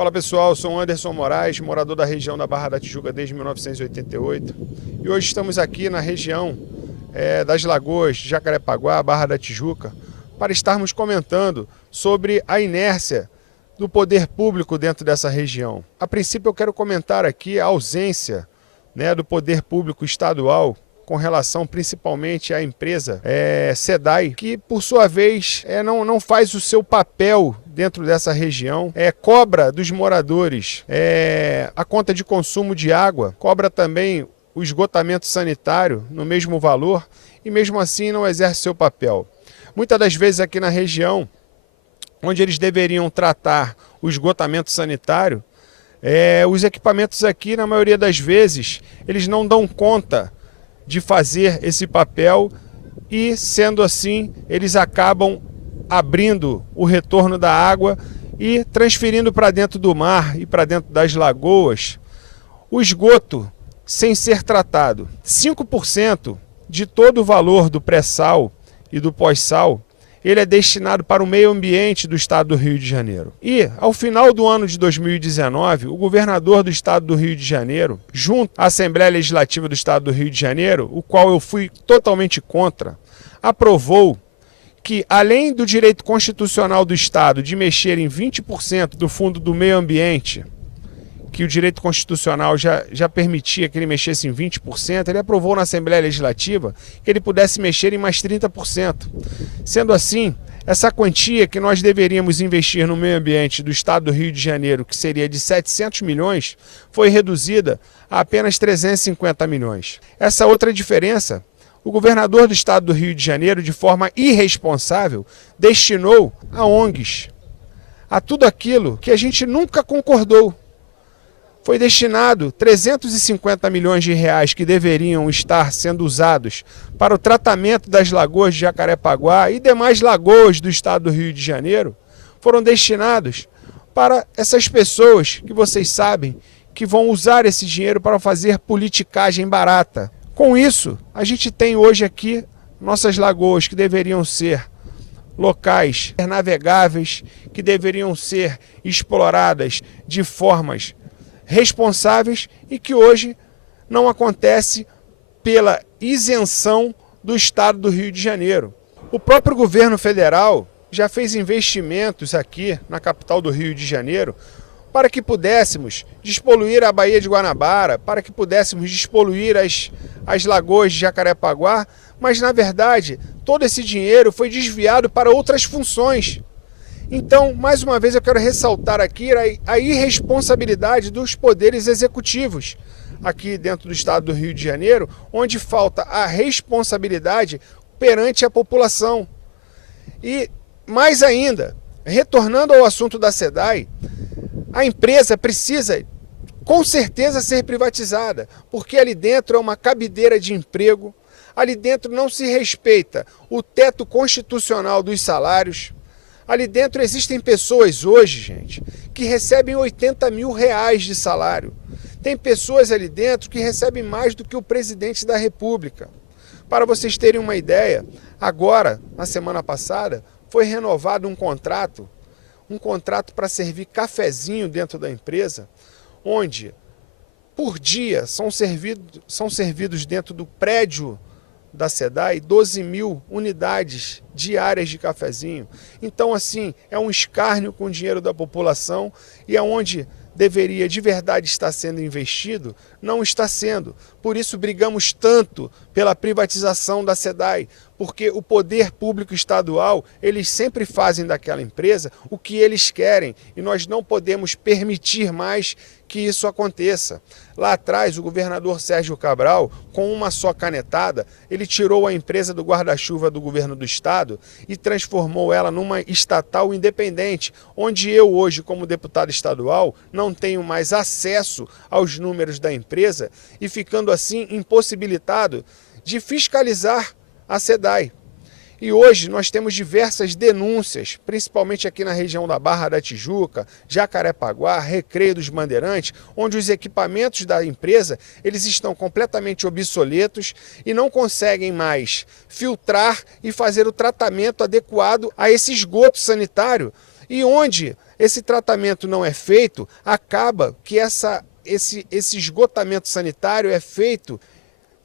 Fala pessoal, sou o Anderson Moraes, morador da região da Barra da Tijuca desde 1988 e hoje estamos aqui na região das Lagoas de Jacarepaguá, Barra da Tijuca, para estarmos comentando sobre a inércia do poder público dentro dessa região. A princípio eu quero comentar aqui a ausência do poder público estadual com relação principalmente à empresa SEDAI, que por sua vez não faz o seu papel dentro dessa região, cobra dos moradores a conta de consumo de água, cobra também o esgotamento sanitário no mesmo valor e mesmo assim não exerce seu papel. Muitas das vezes aqui na região, onde eles deveriam tratar o esgotamento sanitário, os equipamentos aqui, na maioria das vezes, eles não dão conta de fazer esse papel e, sendo assim, eles acabam abrindo o retorno da água e transferindo para dentro do mar e para dentro das lagoas o esgoto sem ser tratado. 5% de todo o valor do pré-sal e do pós-sal ele é destinado para o meio ambiente do estado do Rio de Janeiro. E, ao final do ano de 2019, o governador do estado do Rio de Janeiro, junto à Assembleia Legislativa do estado do Rio de Janeiro, o qual eu fui totalmente contra, aprovou que, além do direito constitucional do estado de mexer em 20% do fundo do meio ambiente, que o direito constitucional já permitia que ele mexesse em 20%, ele aprovou na Assembleia Legislativa que ele pudesse mexer em mais 30%. Sendo assim, essa quantia que nós deveríamos investir no meio ambiente do estado do Rio de Janeiro, que seria de 700 milhões, foi reduzida a apenas 350 milhões. Essa outra diferença, o governador do estado do Rio de Janeiro, de forma irresponsável, destinou a ONGs, a tudo aquilo que a gente nunca concordou. Foi destinado 350 milhões de reais que deveriam estar sendo usados para o tratamento das lagoas de Jacarepaguá e demais lagoas do estado do Rio de Janeiro, foram destinados para essas pessoas que vocês sabem que vão usar esse dinheiro para fazer politicagem barata. Com isso, a gente tem hoje aqui nossas lagoas que deveriam ser locais navegáveis, que deveriam ser exploradas de formas responsáveis e que hoje não acontece pela isenção do estado do Rio de Janeiro. O próprio governo federal já fez investimentos aqui na capital do Rio de Janeiro para que pudéssemos despoluir a Baía de Guanabara, para que pudéssemos despoluir as lagoas de Jacarepaguá, mas na verdade todo esse dinheiro foi desviado para outras funções. Então, mais uma vez eu quero ressaltar aqui a irresponsabilidade dos poderes executivos aqui dentro do estado do Rio de Janeiro, onde falta a responsabilidade perante a população. E, mais ainda, retornando ao assunto da SEDAI, a empresa precisa, com certeza, ser privatizada, porque ali dentro é uma cabideira de emprego, ali dentro não se respeita o teto constitucional dos salários. Ali dentro existem pessoas hoje, gente, que recebem 80 mil reais de salário. Tem pessoas ali dentro que recebem mais do que o presidente da República. Para vocês terem uma ideia, agora, na semana passada, foi renovado um contrato para servir cafezinho dentro da empresa, onde, por dia, são servidos dentro do prédio da SEDAI 12 mil unidades diárias de cafezinho. Então, assim, é um escárnio com o dinheiro da população e aonde deveria de verdade estar sendo investido, não está sendo. Por isso brigamos tanto pela privatização da SEDAI, porque o poder público estadual, eles sempre fazem daquela empresa o que eles querem e nós não podemos permitir mais que isso aconteça. Lá atrás, o governador Sérgio Cabral, com uma só canetada, ele tirou a empresa do guarda-chuva do governo do estado e transformou ela numa estatal independente, onde eu hoje, como deputado estadual, não tenho mais acesso aos números da empresa e ficando assim impossibilitado de fiscalizar a SEDAI. E hoje nós temos diversas denúncias, principalmente aqui na região da Barra da Tijuca, Jacarepaguá, Recreio dos Bandeirantes, onde os equipamentos da empresa eles estão completamente obsoletos e não conseguem mais filtrar e fazer o tratamento adequado a esse esgoto sanitário e onde esse tratamento não é feito, acaba que esse esgotamento sanitário é feito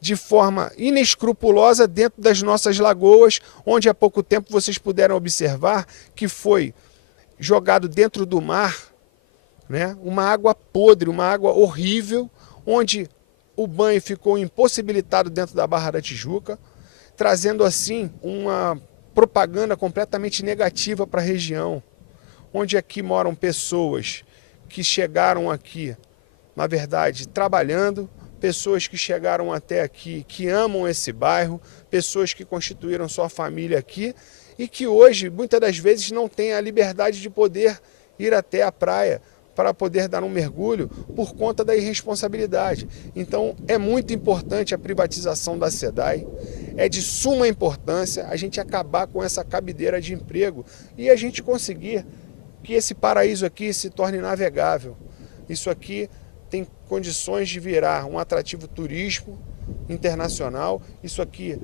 de forma inescrupulosa dentro das nossas lagoas, onde há pouco tempo vocês puderam observar que foi jogado dentro do mar, né, uma água podre, uma água horrível, onde o banho ficou impossibilitado dentro da Barra da Tijuca, trazendo assim uma propaganda completamente negativa para a região, onde aqui moram pessoas que chegaram aqui, na verdade, trabalhando, pessoas que chegaram até aqui, que amam esse bairro, pessoas que constituíram sua família aqui e que hoje, muitas das vezes, não têm a liberdade de poder ir até a praia para poder dar um mergulho por conta da irresponsabilidade. Então, é muito importante a privatização da SEDAI, é de suma importância a gente acabar com essa cabideira de emprego e a gente conseguir que esse paraíso aqui se torne navegável. Isso aqui tem condições de virar um atrativo turístico internacional, isso aqui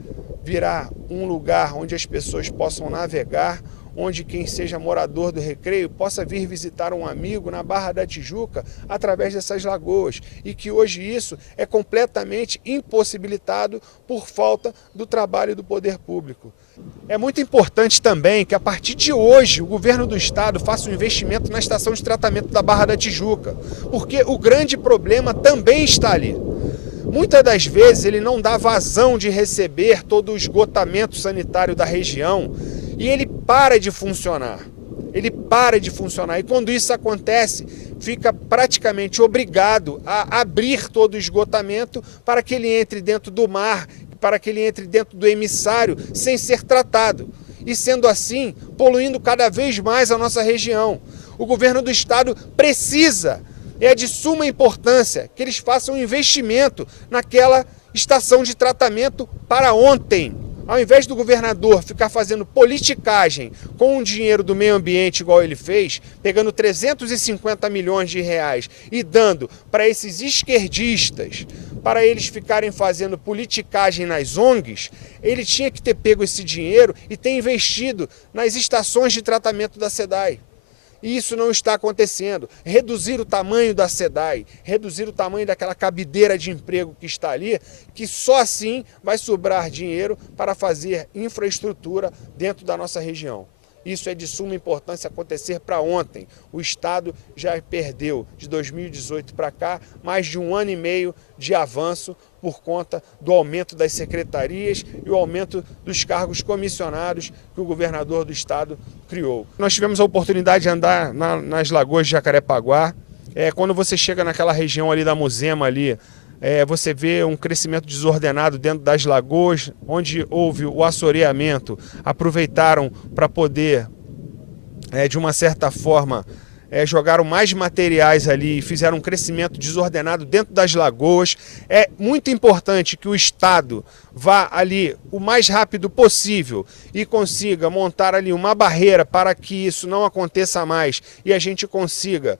virar um lugar onde as pessoas possam navegar, onde quem seja morador do Recreio possa vir visitar um amigo na Barra da Tijuca através dessas lagoas, e que hoje isso é completamente impossibilitado por falta do trabalho do poder público. É muito importante também que a partir de hoje o governo do estado faça um investimento na estação de tratamento da Barra da Tijuca, porque o grande problema também está ali. Muitas das vezes ele não dá vazão de receber todo o esgotamento sanitário da região e ele para de funcionar. Ele para de funcionar e quando isso acontece, fica praticamente obrigado a abrir todo o esgotamento para que ele entre dentro do mar, para que ele entre dentro do emissário sem ser tratado. E sendo assim, poluindo cada vez mais a nossa região. O governo do estado precisa, é de suma importância, que eles façam um investimento naquela estação de tratamento para ontem. Ao invés do governador ficar fazendo politicagem com o dinheiro do meio ambiente igual ele fez, pegando 350 milhões de reais e dando para esses esquerdistas, para eles ficarem fazendo politicagem nas ONGs, ele tinha que ter pego esse dinheiro e ter investido nas estações de tratamento da SEDAI. E isso não está acontecendo. Reduzir o tamanho da SEDAI, reduzir o tamanho daquela cabideira de emprego que está ali, que só assim vai sobrar dinheiro para fazer infraestrutura dentro da nossa região. Isso é de suma importância acontecer para ontem. O estado já perdeu, de 2018 para cá, mais de 1 ano e meio de avanço por conta do aumento das secretarias e o aumento dos cargos comissionados que o governador do estado criou. Nós tivemos a oportunidade de andar nas lagoas de Jacarepaguá. Quando você chega naquela região ali da Muzema, você vê um crescimento desordenado dentro das lagoas, onde houve o assoreamento, aproveitaram para poder, de uma certa forma, jogaram mais materiais ali e fizeram um crescimento desordenado dentro das lagoas. É muito importante que o estado vá ali o mais rápido possível e consiga montar ali uma barreira para que isso não aconteça mais e a gente consiga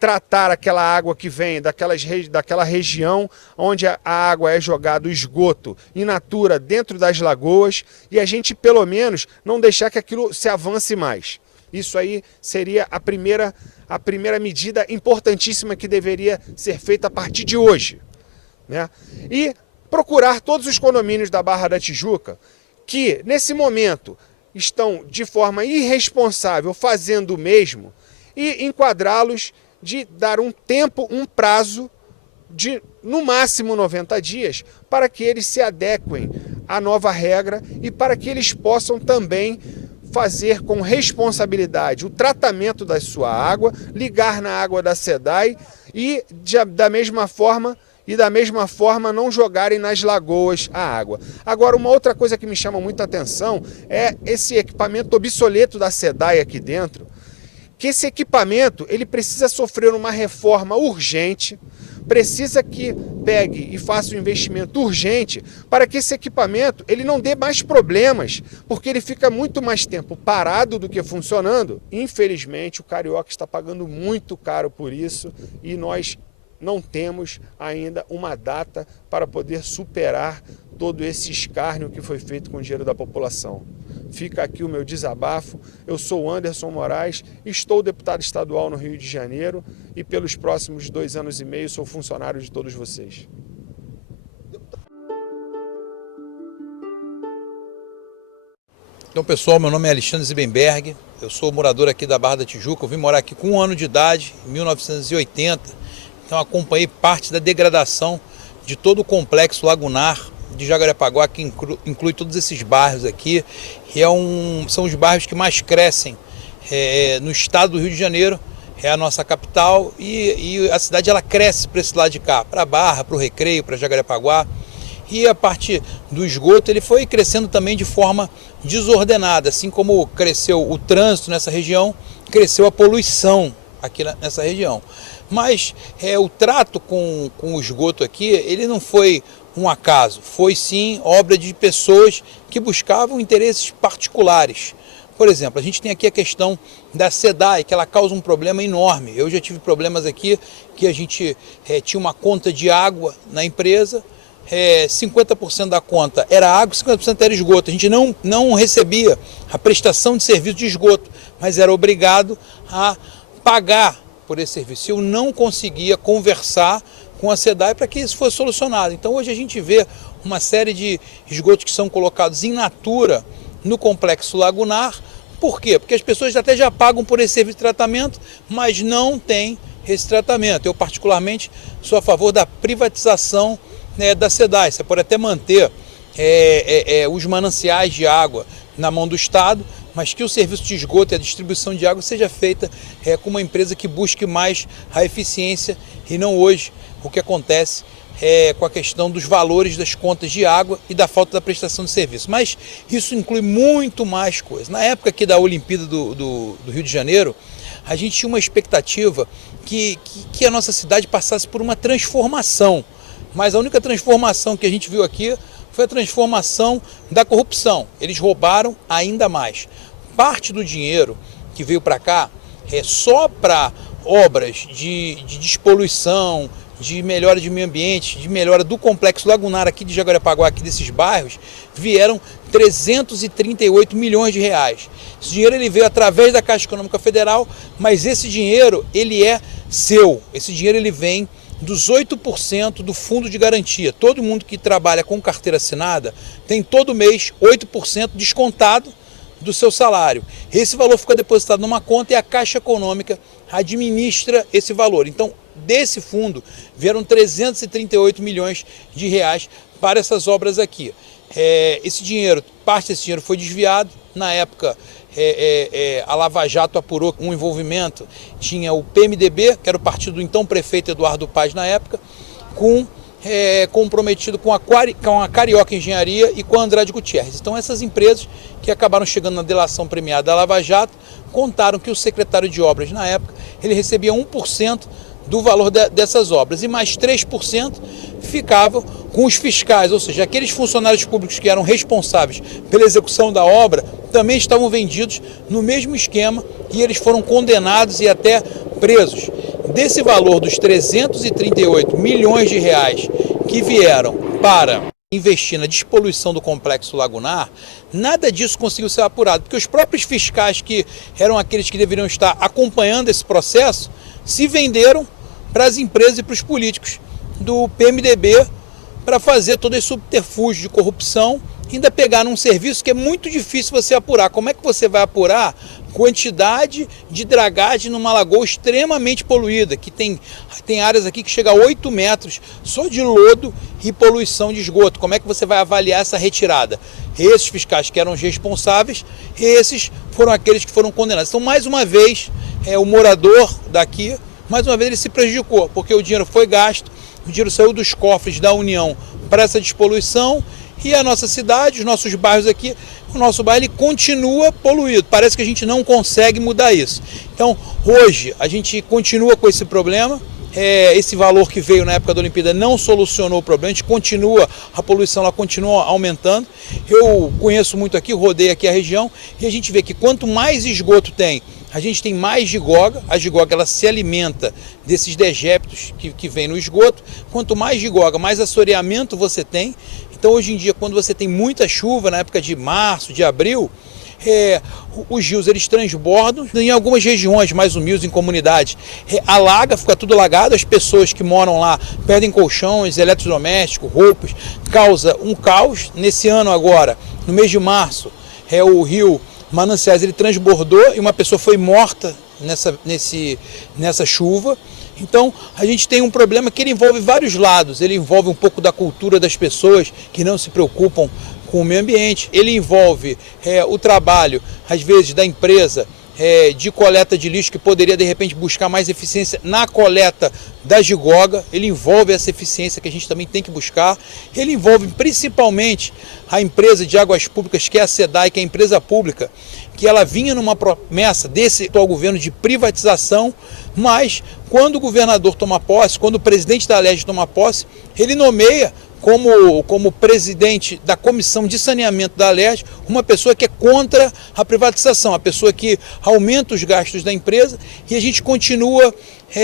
tratar aquela água que vem daquela região onde a água é jogada, o esgoto in natura dentro das lagoas, e a gente pelo menos não deixar que aquilo se avance mais. Isso aí seria a primeira medida importantíssima que deveria ser feita a partir de hoje, né? E procurar todos os condomínios da Barra da Tijuca que nesse momento estão de forma irresponsável fazendo o mesmo e enquadrá-los, de dar um tempo, um prazo de no máximo 90 dias para que eles se adequem à nova regra e para que eles possam também fazer com responsabilidade o tratamento da sua água, ligar na água da SEDAI e da mesma forma não jogarem nas lagoas a água. Agora, uma outra coisa que me chama muita atenção é esse equipamento obsoleto da SEDAI aqui dentro, que esse equipamento ele precisa sofrer uma reforma urgente, precisa que pegue e faça um investimento urgente para que esse equipamento ele não dê mais problemas, porque ele fica muito mais tempo parado do que funcionando. Infelizmente, o carioca está pagando muito caro por isso e nós não temos ainda uma data para poder superar todo esse escárnio que foi feito com o dinheiro da população. fica aqui o meu desabafo. Eu sou o Anderson Moraes, estou deputado estadual no Rio de Janeiro e pelos próximos 2 anos e meio sou funcionário de todos vocês. Então, pessoal, meu nome é Alexandre Zibenberg, eu sou morador aqui da Barra da Tijuca, eu vim morar aqui com 1 ano de idade, em 1980, então acompanhei parte da degradação de todo o complexo lagunar de Jacarepaguá, que inclui todos esses bairros aqui, e são os bairros que mais crescem no estado do Rio de Janeiro, é a nossa capital, e a cidade ela cresce para esse lado de cá, para a Barra, para o Recreio, para Jacarepaguá. E a parte do esgoto ele foi crescendo também de forma desordenada, assim como cresceu o trânsito nessa região, cresceu a poluição aqui nessa região. Mas o trato com o esgoto aqui, ele não foi um acaso, foi sim obra de pessoas que buscavam interesses particulares. Por exemplo, a gente tem aqui a questão da SEDAI, que ela causa um problema enorme. Eu já tive problemas aqui que a gente tinha uma conta de água na empresa, 50% da conta era água, 50% era esgoto. A gente não recebia a prestação de serviço de esgoto, mas era obrigado a pagar por esse serviço. Eu não conseguia conversar com a SEDAI para que isso fosse solucionado. Então hoje a gente vê uma série de esgotos que são colocados in natura no complexo lagunar. Por quê? Porque as pessoas até já pagam por esse serviço de tratamento, mas não tem esse tratamento. Eu particularmente sou a favor da privatização da SEDAI. Você pode até manter os mananciais de água na mão do Estado, mas que o serviço de esgoto e a distribuição de água seja feita com uma empresa que busque mais a eficiência e não hoje o que acontece com a questão dos valores das contas de água e da falta da prestação de serviço. Mas isso inclui muito mais coisas. Na época aqui da Olimpíada do Rio de Janeiro, a gente tinha uma expectativa que a nossa cidade passasse por uma transformação. Mas a única transformação que a gente viu aqui foi a transformação da corrupção. Eles roubaram ainda mais. Parte do dinheiro que veio para cá só para obras de despoluição, de melhora de meio ambiente, de melhora do complexo lagunar aqui de Jacarepaguá, aqui desses bairros, vieram 338 milhões de reais. Esse dinheiro ele veio através da Caixa Econômica Federal, mas esse dinheiro ele é seu. Esse dinheiro ele vem dos 8% do fundo de garantia. Todo mundo que trabalha com carteira assinada tem todo mês 8% descontado do seu salário. Esse valor fica depositado numa conta e a Caixa Econômica administra esse valor. Então, desse fundo vieram 338 milhões de reais para essas obras aqui. Parte desse dinheiro foi desviado. Na época, a Lava Jato apurou um envolvimento, tinha o PMDB, que era o partido do então prefeito Eduardo Paz na época, comprometido com a Carioca Engenharia e com a Andrade Gutierrez. Então essas empresas que acabaram chegando na delação premiada da Lava Jato contaram que o secretário de obras na época ele recebia 1% do valor dessas obras e mais 3% ficavam com os fiscais, ou seja, aqueles funcionários públicos que eram responsáveis pela execução da obra também estavam vendidos no mesmo esquema e eles foram condenados e até presos. Desse valor dos 338 milhões de reais que vieram para investir na despoluição do complexo lagunar, nada disso conseguiu ser apurado, porque os próprios fiscais que eram aqueles que deveriam estar acompanhando esse processo se venderam para as empresas e para os políticos do PMDB para fazer todo esse subterfúgio de corrupção e ainda pegar num serviço que é muito difícil você apurar. Como é que você vai apurar quantidade de dragagem numa lagoa extremamente poluída, que tem áreas aqui que chega a 8 metros só de lodo e poluição de esgoto? Como é que você vai avaliar essa retirada? Esses fiscais que eram os responsáveis, esses foram aqueles que foram condenados. Então, mais uma vez, o morador daqui, mais uma vez ele se prejudicou, porque o dinheiro foi gasto, o dinheiro saiu dos cofres da União para essa despoluição e a nossa cidade, os nossos bairros aqui, o nosso bairro ele continua poluído. Parece que a gente não consegue mudar isso. Então, hoje, a gente continua com esse problema. Esse valor que veio na época da Olimpíada não solucionou o problema, a poluição ela continua aumentando. Eu conheço muito aqui, rodei aqui a região e a gente vê que quanto mais esgoto tem, a gente tem mais gigoga. A gigoga ela se alimenta desses dejectos que vem no esgoto. Quanto mais gigoga, mais assoreamento você tem. Então hoje em dia, quando você tem muita chuva, na época de março, de abril, os rios eles transbordam, em algumas regiões mais humildes, em comunidades, alaga, fica tudo alagado, as pessoas que moram lá perdem colchões, eletrodomésticos, roupas, causa um caos. Nesse ano agora, no mês de março, o rio Mananciais ele transbordou e uma pessoa foi morta nessa chuva. Então, a gente tem um problema que ele envolve vários lados. Ele envolve um pouco da cultura das pessoas que não se preocupam com o meio ambiente. Ele envolve o trabalho, às vezes, da empresa de coleta de lixo, que poderia, de repente, buscar mais eficiência na coleta da gigoga. Ele envolve essa eficiência que a gente também tem que buscar. Ele envolve, principalmente, a empresa de águas públicas, que é a SEDAI, que é a empresa pública, que ela vinha numa promessa desse atual governo de privatização, mas quando o governador toma posse, quando o presidente da Alerj toma posse, ele nomeia como presidente da comissão de saneamento da Alerj uma pessoa que é contra a privatização, a pessoa que aumenta os gastos da empresa, e a gente continua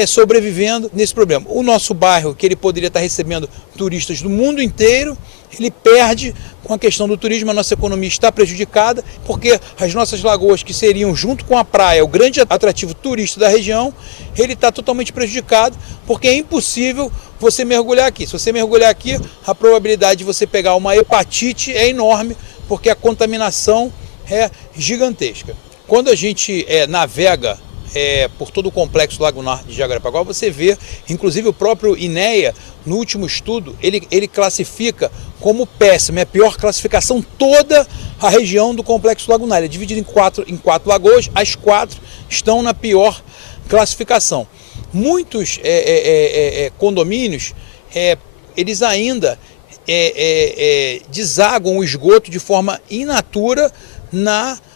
sobrevivendo nesse problema. O nosso bairro, que ele poderia estar recebendo turistas do mundo inteiro, ele perde com a questão do turismo. A nossa economia está prejudicada, porque as nossas lagoas, que seriam, junto com a praia, o grande atrativo turístico da região, ele está totalmente prejudicado, porque é impossível você mergulhar aqui. Se você mergulhar aqui, a probabilidade de você pegar uma hepatite é enorme, porque a contaminação é gigantesca. Quando a gente navega por todo o complexo lagunar de Jacarepaguá, você vê, inclusive o próprio INEA, no último estudo, ele classifica como péssimo, é a pior classificação toda a região do complexo lagunar. Ele é dividido em quatro lagoas, as 4 estão na pior classificação. Muitos condomínios, eles ainda desaguam o esgoto de forma in natura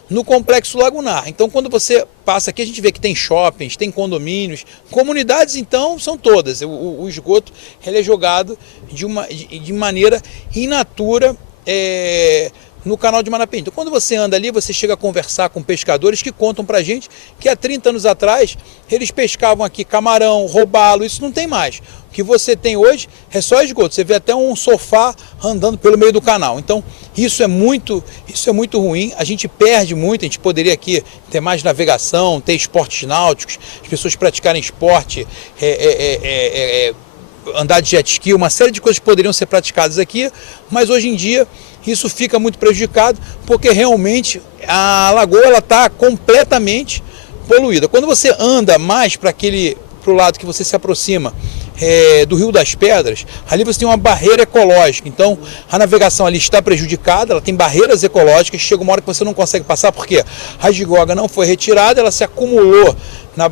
no complexo lagunar. Então, quando você passa aqui, a gente vê que tem shoppings, tem condomínios, comunidades, então, são todas. O esgoto ele é jogado de maneira in natura no canal de Manapim. Então, quando você anda ali, você chega a conversar com pescadores que contam pra gente que há 30 anos atrás eles pescavam aqui camarão, robalo, isso não tem mais. O que você tem hoje é só esgoto. Você vê até um sofá andando pelo meio do canal. Então, isso é muito ruim. A gente perde muito. A gente poderia aqui ter mais navegação, ter esportes náuticos, as pessoas praticarem esporte, andar de jet ski, uma série de coisas que poderiam ser praticadas aqui, mas hoje em dia isso fica muito prejudicado, porque realmente a lagoa está completamente poluída. Quando você anda mais para o lado que você se aproxima do Rio das Pedras, ali você tem uma barreira ecológica. Então a navegação ali está prejudicada, ela tem barreiras ecológicas, chega uma hora que você não consegue passar, porque a gigoga não foi retirada, ela se acumulou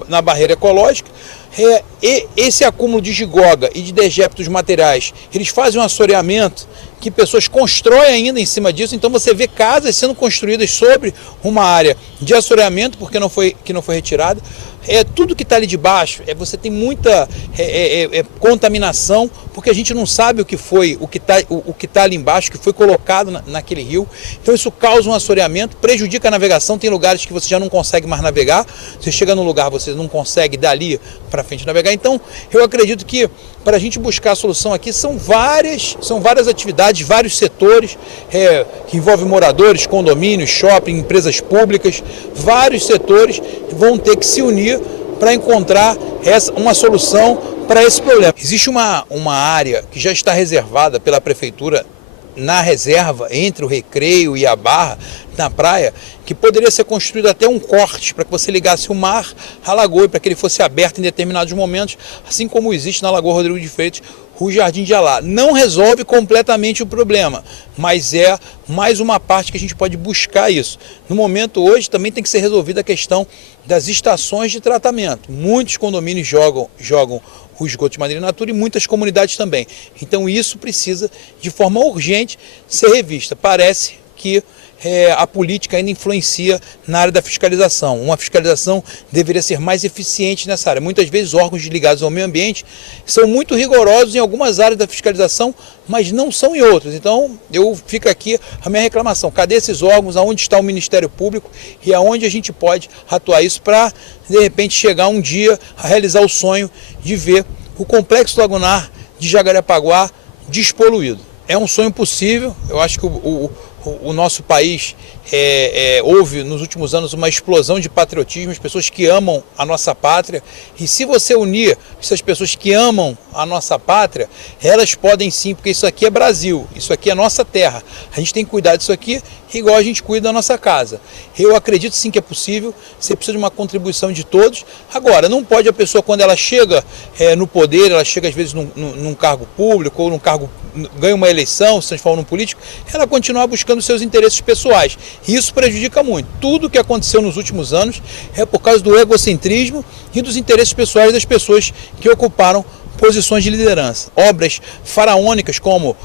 na barreira ecológica. E esse acúmulo de gigoga e de dejetos materiais, eles fazem um assoreamento que pessoas constroem ainda em cima disso. Então você vê casas sendo construídas sobre uma área de assoreamento porque que não foi retirada. Tudo que está ali de baixo, você tem muita contaminação, porque a gente não sabe o que está ali embaixo, que foi colocado naquele rio. Então isso causa um assoreamento, prejudica a navegação. Tem lugares que você já não consegue mais navegar. Você chega num lugar, você não consegue dali para frente navegar. Então eu acredito que para a gente buscar a solução aqui são várias atividades, vários setores que envolvem moradores, condomínios, shopping, empresas públicas. Vários setores vão ter que se unir para encontrar uma solução para esse problema. Existe uma área que já está reservada pela prefeitura na reserva entre o Recreio e a Barra, na praia, que poderia ser construído até um corte para que você ligasse o mar à lagoa e para que ele fosse aberto em determinados momentos, assim como existe na Lagoa Rodrigo de Freitas o Jardim de Alá. Não resolve completamente o problema, mas é mais uma parte que a gente pode buscar isso. No momento hoje também tem que ser resolvida a questão das estações de tratamento. Muitos condomínios jogam o esgoto de maneira in natura e muitas comunidades também. Então isso precisa de forma urgente ser revista. Parece que a política ainda influencia na área da fiscalização. Uma fiscalização deveria ser mais eficiente nessa área. Muitas vezes órgãos ligados ao meio ambiente são muito rigorosos em algumas áreas da fiscalização, mas não são em outras. Então fica aqui a minha reclamação. Cadê esses órgãos? Aonde está o Ministério Público? E aonde a gente pode atuar isso para, de repente, chegar um dia a realizar o sonho de ver o complexo lagunar de Jacarepaguá despoluído. É um sonho possível. Eu acho que o o nosso país houve nos últimos anos uma explosão de patriotismo, as pessoas que amam a nossa pátria, e se você unir essas pessoas que amam a nossa pátria, elas podem sim, porque isso aqui é Brasil, isso aqui é nossa terra, a gente tem que cuidar disso aqui igual a gente cuida da nossa casa. Eu acredito sim que é possível, você precisa de uma contribuição de todos. Agora, não pode a pessoa, quando ela chega no poder, ela chega às vezes num cargo público ou num cargo, ganha uma eleição, se transforma num político, ela continuar buscando seus interesses pessoais. E isso prejudica muito. Tudo o que aconteceu nos últimos anos é por causa do egocentrismo e dos interesses pessoais das pessoas que ocuparam posições de liderança. Obras faraônicas como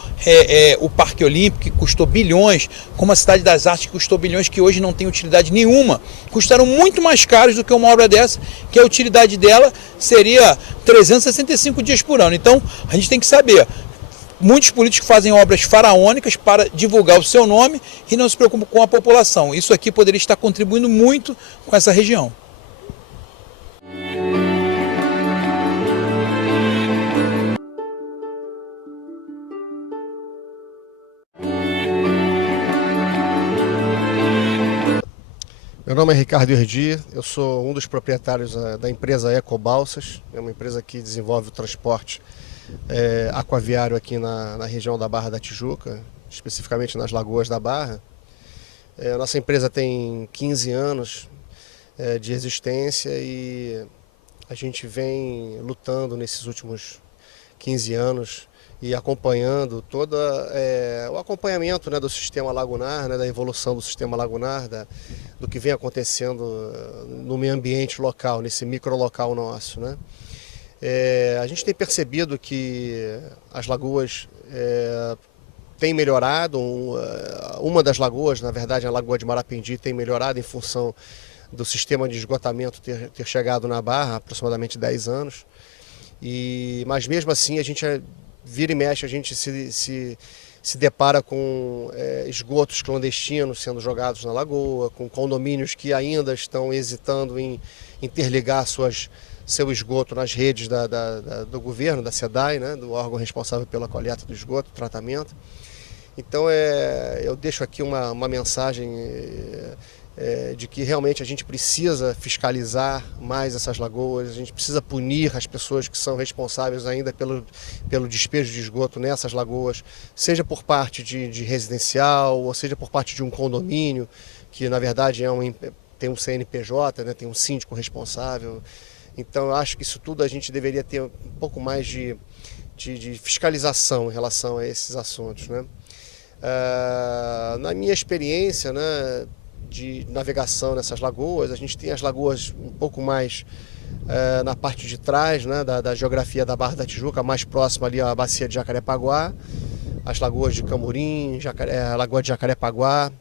o Parque Olímpico, que custou bilhões, como a Cidade das Artes, que custou bilhões, que hoje não tem utilidade nenhuma, custaram muito mais caros do que uma obra dessa, que a utilidade dela seria 365 dias por ano. Então, a gente tem que saber, muitos políticos fazem obras faraônicas para divulgar o seu nome e não se preocupam com a população. Isso aqui poderia estar contribuindo muito com essa região. Meu nome é Ricardo Erdi, eu sou um dos proprietários da empresa Ecobalsas, é uma empresa que desenvolve o transporte aquaviário aqui na região da Barra da Tijuca, especificamente nas Lagoas da Barra. Nossa empresa tem 15 anos de existência e a gente vem lutando nesses últimos 15 anos e acompanhando todo o acompanhamento, né, do sistema lagunar, né, da evolução do sistema lagunar, do que vem acontecendo no meio ambiente local, nesse microlocal nosso, né? A gente tem percebido que as lagoas têm melhorado, uma das lagoas, na verdade a Lagoa de Marapendi, tem melhorado em função do sistema de esgotamento ter chegado na Barra há aproximadamente 10 anos, mas mesmo assim a gente vira e mexe, a gente se depara com esgotos clandestinos sendo jogados na lagoa, com condomínios que ainda estão hesitando em interligar seu esgoto nas redes do governo, da SEDAI, né, do órgão responsável pela coleta do esgoto, tratamento. Então eu deixo aqui uma mensagem de que realmente a gente precisa fiscalizar mais essas lagoas, a gente precisa punir as pessoas que são responsáveis ainda pelo despejo de esgoto nessas lagoas, seja por parte de residencial, ou seja por parte de um condomínio, que na verdade tem um CNPJ, né, tem um síndico responsável. Então eu acho que isso tudo a gente deveria ter um pouco mais de fiscalização em relação a esses assuntos, né? Na minha experiência, né, de navegação nessas lagoas, a gente tem as lagoas um pouco mais na parte de trás, né, da geografia da Barra da Tijuca, mais próxima ali à bacia de Jacarepaguá, as lagoas de Camurim, Lagoa de Jacarepaguá,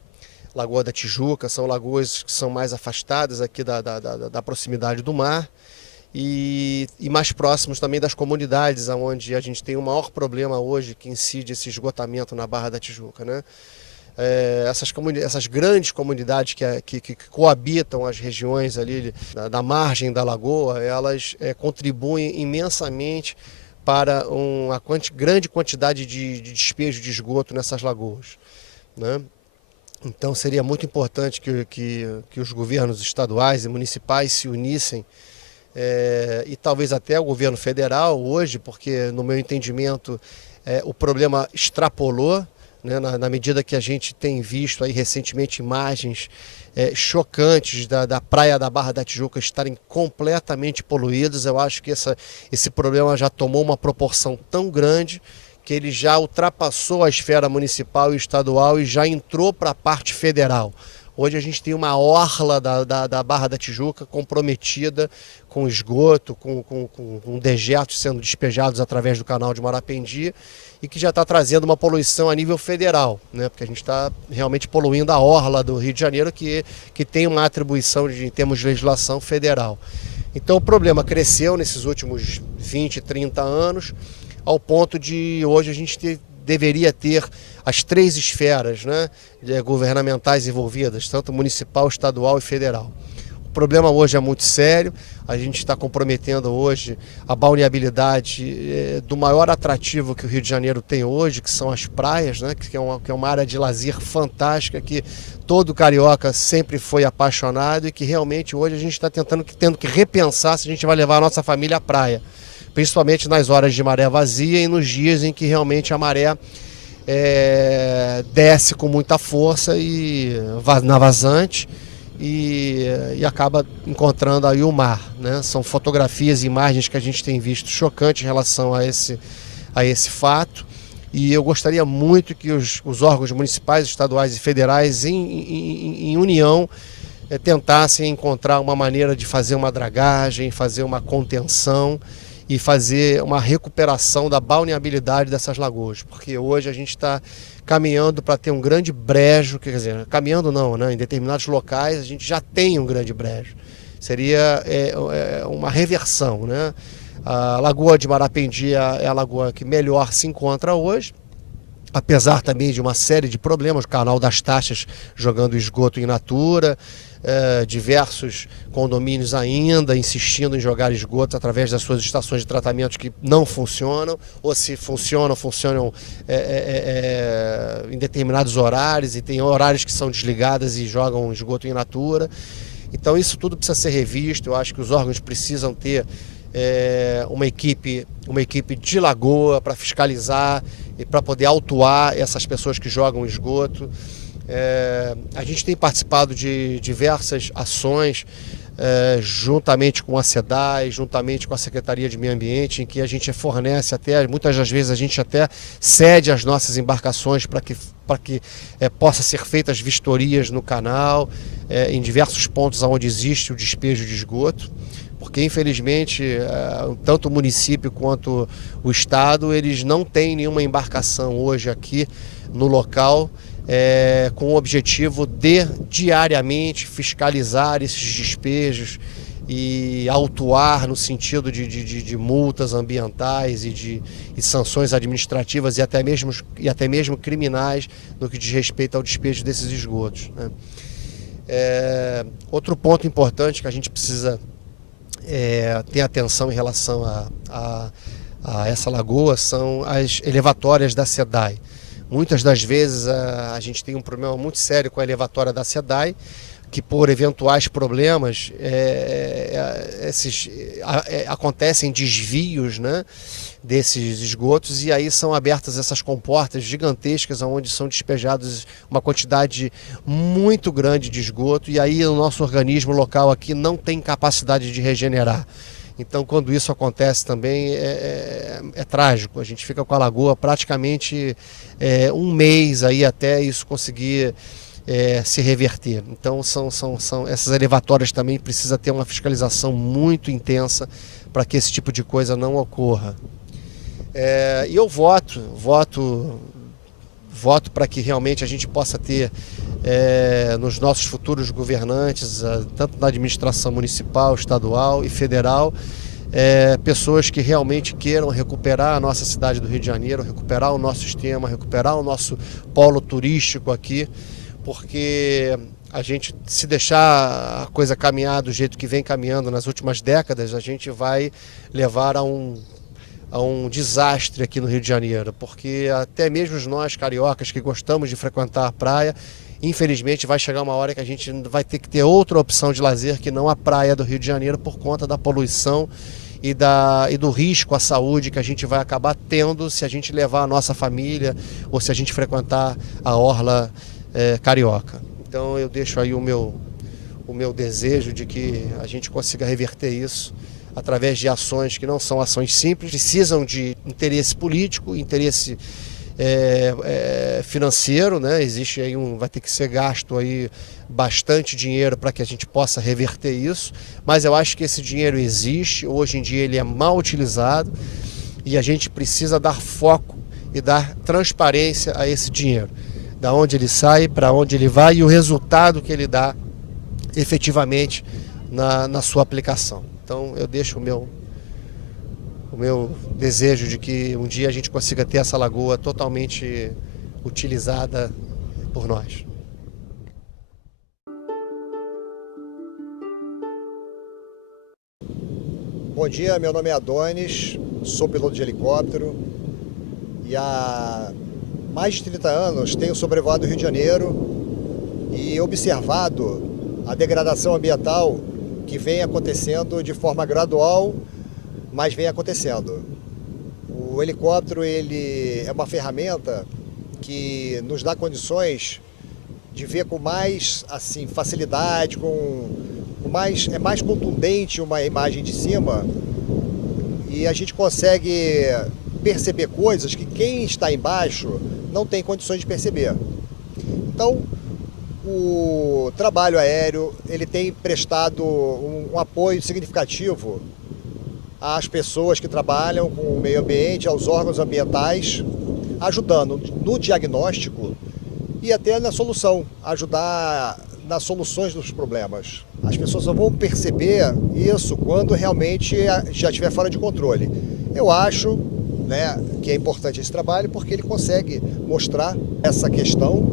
Lagoa da Tijuca, são lagoas que são mais afastadas aqui da proximidade do mar e mais próximos também das comunidades, onde a gente tem o maior problema hoje que incide esse esgotamento na Barra da Tijuca, né? Essas grandes comunidades que coabitam as regiões ali da margem da lagoa, elas contribuem imensamente para uma grande quantidade de despejo de esgoto nessas lagoas, né? Então seria muito importante que os governos estaduais e municipais se unissem, e talvez até o governo federal hoje, porque no meu entendimento o problema extrapolou, né, na medida que a gente tem visto aí recentemente imagens chocantes da praia da Barra da Tijuca estarem completamente poluídas. Eu acho que esse problema já tomou uma proporção tão grande que ele já ultrapassou a esfera municipal e estadual e já entrou para a parte federal. Hoje a gente tem uma orla da Barra da Tijuca comprometida com esgoto, com dejetos sendo despejados através do canal de Marapendi e que já está trazendo uma poluição a nível federal, né? Porque a gente está realmente poluindo a orla do Rio de Janeiro, que tem uma atribuição em termos de legislação federal. Então o problema cresceu nesses últimos 20, 30 anos, ao ponto de hoje a gente deveria ter as 3 esferas, né, governamentais envolvidas, tanto municipal, estadual e federal. O problema hoje é muito sério, a gente está comprometendo hoje a balneabilidade do maior atrativo que o Rio de Janeiro tem hoje, que são as praias, né? Que é uma área de lazer fantástica, que todo carioca sempre foi apaixonado e que realmente hoje a gente está tendo que repensar se a gente vai levar a nossa família à praia, principalmente nas horas de maré vazia e nos dias em que realmente a maré desce com muita força e na vazante e acaba encontrando aí o mar, né? São fotografias e imagens que a gente tem visto chocantes em relação a esse fato, e eu gostaria muito que os órgãos municipais, estaduais e federais em união tentassem encontrar uma maneira de fazer uma dragagem, fazer uma contenção e fazer uma recuperação da balneabilidade dessas lagoas, porque hoje a gente está caminhando para ter um grande brejo, quer dizer, caminhando não, né? Em determinados locais a gente já tem um grande brejo, seria uma reversão, né? A Lagoa de Marapendi é a lagoa que melhor se encontra hoje, apesar também de uma série de problemas, o canal das taxas jogando esgoto in natura, diversos condomínios ainda insistindo em jogar esgoto através das suas estações de tratamento que não funcionam, ou se funcionam em determinados horários, e tem horários que são desligadas e jogam esgoto in natura. Então isso tudo precisa ser revisto. Eu acho que os órgãos precisam ter uma equipe de lagoa para fiscalizar e para poder autuar essas pessoas que jogam esgoto. A gente tem participado de diversas ações juntamente com a SEDAI, juntamente com a Secretaria de Meio Ambiente, em que a gente fornece muitas das vezes a gente até cede as nossas embarcações para que possa ser feitas vistorias no canal, em diversos pontos onde existe o despejo de esgoto, porque infelizmente tanto o município quanto o estado, eles não têm nenhuma embarcação hoje aqui no local com o objetivo de diariamente fiscalizar esses despejos e autuar no sentido de multas ambientais e sanções administrativas e até mesmo criminais no que diz respeito ao despejo desses esgotos, né? Outro ponto importante que a gente precisa ter atenção em relação a essa lagoa são as elevatórias da SEDAI. Muitas das vezes a gente tem um problema muito sério com a elevatória da SEDAI, que por eventuais problemas acontecem desvios, né, desses esgotos, e aí são abertas essas comportas gigantescas onde são despejados uma quantidade muito grande de esgoto, e aí o nosso organismo local aqui não tem capacidade de regenerar. Então, quando isso acontece também é trágico. A gente fica com a lagoa praticamente um mês aí até isso conseguir se reverter. Então, são essas elevatórias também precisa ter uma fiscalização muito intensa para que esse tipo de coisa não ocorra. E eu voto para que realmente a gente possa ter nos nossos futuros governantes, tanto na administração municipal, estadual e federal, pessoas que realmente queiram recuperar a nossa cidade do Rio de Janeiro, recuperar o nosso sistema, recuperar o nosso polo turístico aqui, porque a gente, se deixar a coisa caminhar do jeito que vem caminhando nas últimas décadas, a gente vai levar a um desastre aqui no Rio de Janeiro, porque até mesmo nós cariocas que gostamos de frequentar a praia, infelizmente vai chegar uma hora que a gente vai ter que ter outra opção de lazer que não a praia do Rio de Janeiro, por conta da poluição e do risco à saúde que a gente vai acabar tendo se a gente levar a nossa família ou se a gente frequentar a orla carioca. Então eu deixo aí o meu desejo de que a gente consiga reverter isso através de ações que não são ações simples, precisam de interesse político, interesse financeiro, né? Existe aí vai ter que ser gasto aí bastante dinheiro para que a gente possa reverter isso, mas eu acho que esse dinheiro existe, hoje em dia ele é mal utilizado e a gente precisa dar foco e dar transparência a esse dinheiro, da onde ele sai, para onde ele vai e o resultado que ele dá efetivamente na sua aplicação. Então eu deixo o meu desejo de que um dia a gente consiga ter essa lagoa totalmente utilizada por nós. Bom dia, meu nome é Adonis, sou piloto de helicóptero e há mais de 30 anos tenho sobrevoado o Rio de Janeiro e observado a degradação ambiental que vem acontecendo de forma gradual, mas vem acontecendo. O helicóptero ele é uma ferramenta que nos dá condições de ver com mais assim, facilidade, é mais contundente uma imagem de cima e a gente consegue perceber coisas que quem está embaixo não tem condições de perceber. Então, o trabalho aéreo ele tem prestado um apoio significativo às pessoas que trabalham com o meio ambiente, aos órgãos ambientais, ajudando no diagnóstico e até na solução, ajudar nas soluções dos problemas. As pessoas só vão perceber isso quando realmente já estiver fora de controle. Eu acho, né, que é importante esse trabalho porque ele consegue mostrar essa questão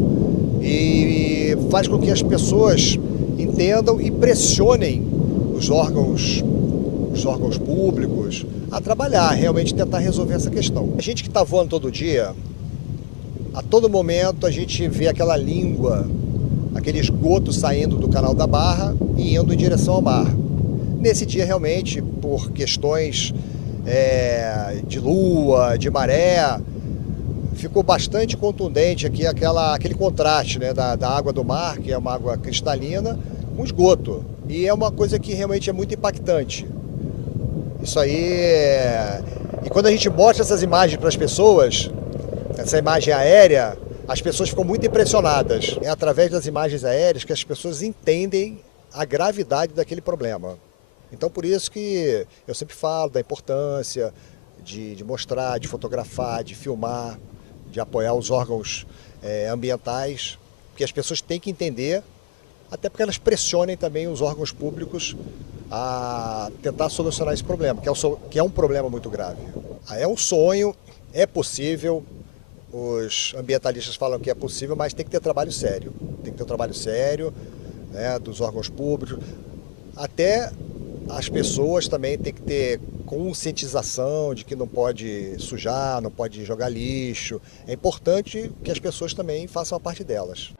e faz com que as pessoas entendam e pressionem os órgãos públicos a trabalhar, realmente tentar resolver essa questão. A gente que está voando todo dia, a todo momento a gente vê aquela língua, aquele esgoto saindo do canal da Barra e indo em direção ao mar. Nesse dia, realmente, por questões de lua, de maré, ficou bastante contundente aqui aquele contraste, né, da água do mar, que é uma água cristalina, com esgoto. E é uma coisa que realmente é muito impactante. Isso aí E quando a gente mostra essas imagens para as pessoas, essa imagem aérea, as pessoas ficam muito impressionadas. É através das imagens aéreas que as pessoas entendem a gravidade daquele problema. Então, por isso que eu sempre falo da importância de mostrar, de fotografar, de filmar, de apoiar os órgãos ambientais, que as pessoas têm que entender, até porque elas pressionem também os órgãos públicos a tentar solucionar esse problema, que é um problema muito grave. É um sonho, é possível, os ambientalistas falam que é possível, mas tem que ter trabalho sério. Tem que ter um trabalho sério, né, dos órgãos públicos, até as pessoas também têm que ter conscientização de que não pode sujar, não pode jogar lixo. É importante que as pessoas também façam a parte delas.